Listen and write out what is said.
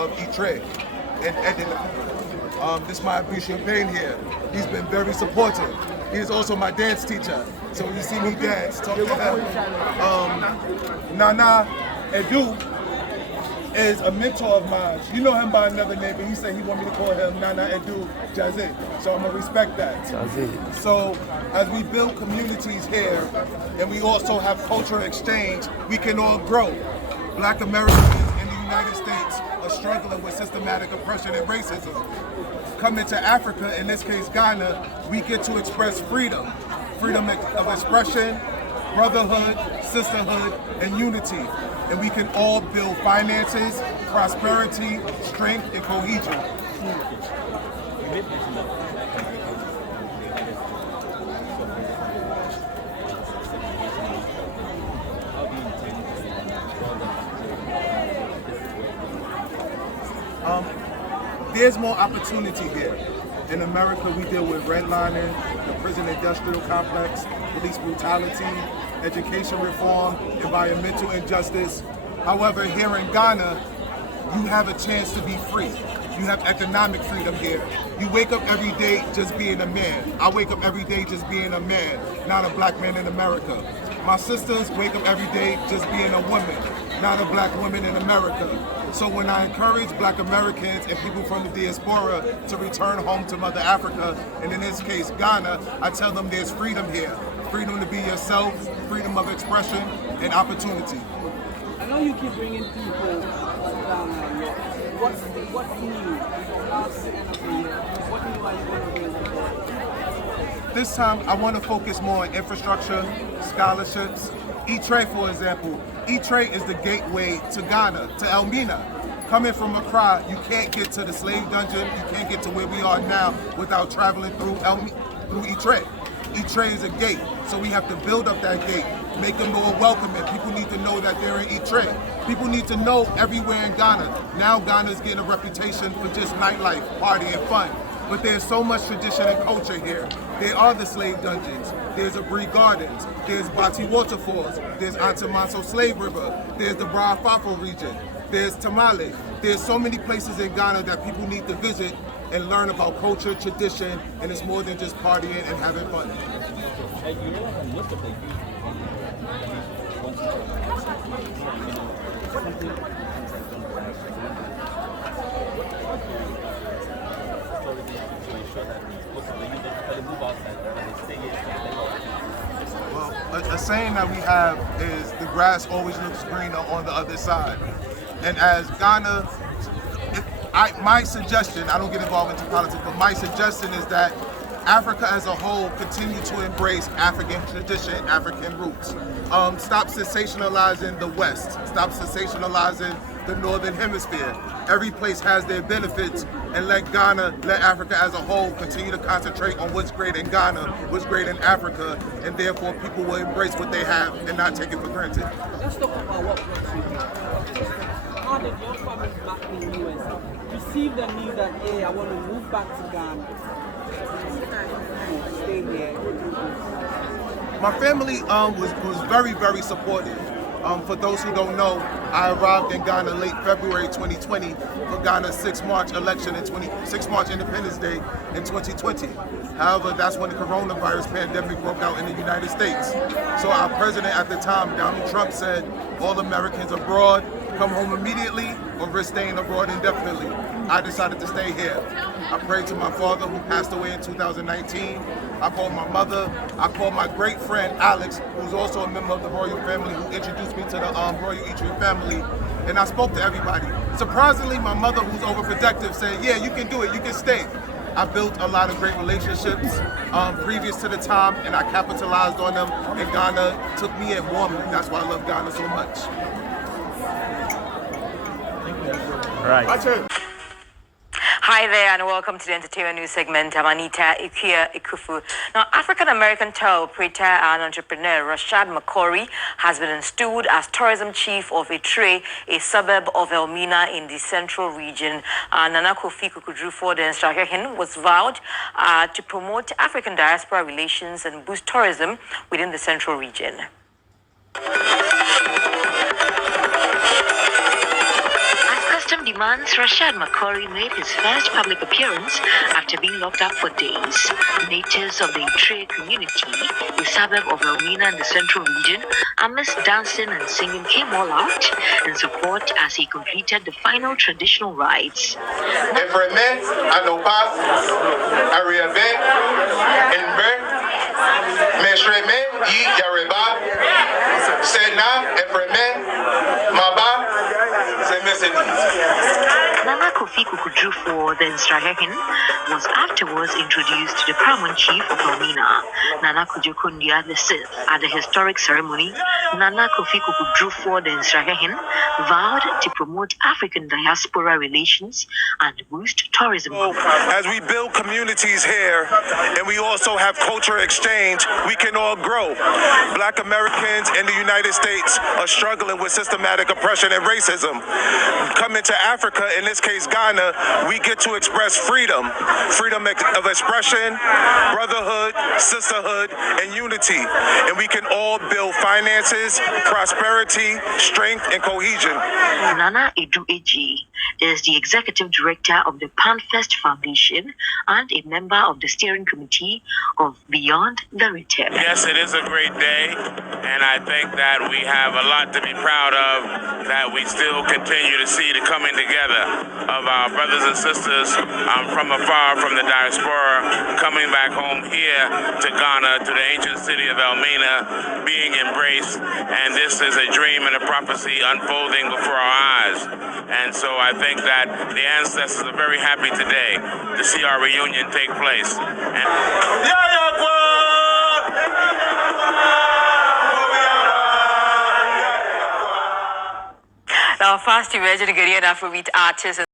of Iture and Edina. This is my Abusha Payne here. He's been very supportive. He is also my dance teacher. So when you see me dance, talk to him. Nana Edu is a mentor of mine. You know him by another name, but he said he want me to call him Nana Edu Jazzy. So I'm gonna respect that. Jazzy. So as we build communities here, and we also have cultural exchange, we can all grow. Black Americans in the United States are struggling with systematic oppression and racism. Coming to Africa, in this case Ghana, we get to express freedom. Freedom of expression, brotherhood, sisterhood, and unity. And we can all build finances, prosperity, strength, and cohesion. There's more opportunity here. In America, we deal with redlining, the prison industrial complex, police brutality, education reform, environmental injustice. However, here in Ghana, you have a chance to be free. You have economic freedom here. You wake up every day just being a man. I wake up every day just being a man, not a black man in America. My sisters wake up every day just being a woman, not a black woman in America. So when I encourage black Americans and people from the diaspora to return home to Mother Africa, and in this case Ghana, I tell them there's freedom here. Freedom to be yourself, freedom of expression, and opportunity. I know you keep bringing people down. What's new? What new are you going to bring them? This time, I want to focus more on infrastructure, scholarships. Iture, for example. Iture is the gateway to Ghana, to Elmina. Coming from Accra, you can't get to the slave dungeon, you can't get to where we are now without traveling through Iture. Iture is a gate, so we have to build up that gate, make them more welcoming. People need to know that they're in Iture. People need to know everywhere in Ghana. Now Ghana's getting a reputation for just nightlife, party, and fun. But there's so much tradition and culture here. There are the slave dungeons, there's Abri Gardens, there's Bati Waterfalls, there's Antamanso Slave River, there's the Bra Fafo region, there's Tamale. There's so many places in Ghana that people need to visit and learn about culture, tradition, and it's more than just partying and having fun. Well, a saying that we have is the grass always looks greener on the other side. And as Ghana, my suggestion, I don't get involved into politics, but my suggestion is that Africa as a whole continue to embrace African tradition, African roots. Stop sensationalizing the West. Stop sensationalizing the Northern Hemisphere. Every place has their benefits, and let Africa as a whole continue to concentrate on what's great in Ghana, what's great in Africa, and therefore people will embrace what they have and not take it for granted. Let's talk about what how did your family back in the US receive the news that, hey, I want to move back to Ghana? Stay here. My family was very, very supportive. For those who don't know, I arrived in Ghana late February 2020 for Ghana's 6th March election and 6th March Independence Day in 2020. However, that's when the coronavirus pandemic broke out in the United States. So our president at the time, Donald Trump, said, all Americans abroad, come home immediately or risk staying abroad indefinitely. I decided to stay here. I prayed to my father who passed away in 2019. I called my mother. I called my great friend Alex, who's also a member of the royal family, who introduced me to the royal Iture family. And I spoke to everybody. Surprisingly, my mother, who's overprotective, said, yeah, you can do it, you can stay. I built a lot of great relationships previous to the time, and I capitalized on them, and Ghana took me in warmly. That's why I love Ghana so much. Right. Hi there and welcome to the entertainment news segment. I'm Anita Ikufu. Now, African-American tour operator and entrepreneur Rashad McCrorey has been enstooled as Tourism Chief of Iture, a suburb of Elmina in the central region. Nana Kofi Kukudurfo I Nserahwehen was vowed to promote African diaspora relations and boost tourism within the central region. Custom months, Rashad McCrorey made his first public appearance after being locked up for days. Natives of the Iture community, a suburb of Elmina in the central region, amidst dancing and singing, came all out in support as he completed the final traditional rites. Nana Kofi Kukudurfo I, Nserahwehen, was afterwards introduced to the Tourism Chief of Elmina, Nana Kojokundi I. At the historic ceremony, Nana Kofi Kukudurfo I, Nserahwehen vowed to promote African diaspora relations and boost tourism. As we build communities here and we also have cultural exchange, we can all grow. Black Americans in the United States are struggling with systematic oppression and racism. Coming to Africa, in this case Ghana, we get to express freedom of expression, brotherhood, sisterhood, and unity. And we can all build finances, prosperity, strength, and cohesion. Nana Edu Eji is the executive director of the PanFest Foundation and a member of the steering committee of Beyond the Retail. Yes, it is a great day, and I think that we have a lot to be proud of, that we still continue to see the coming together of our brothers and sisters from afar, from the diaspora, coming back home here to Ghana, to the ancient city of Elmina, being embraced, and this is a dream and a prophecy unfolding before our eyes. And so I think that the ancestors are very happy today to see our reunion take place. Now, fast emerging Ghanaian Afrobeat artist.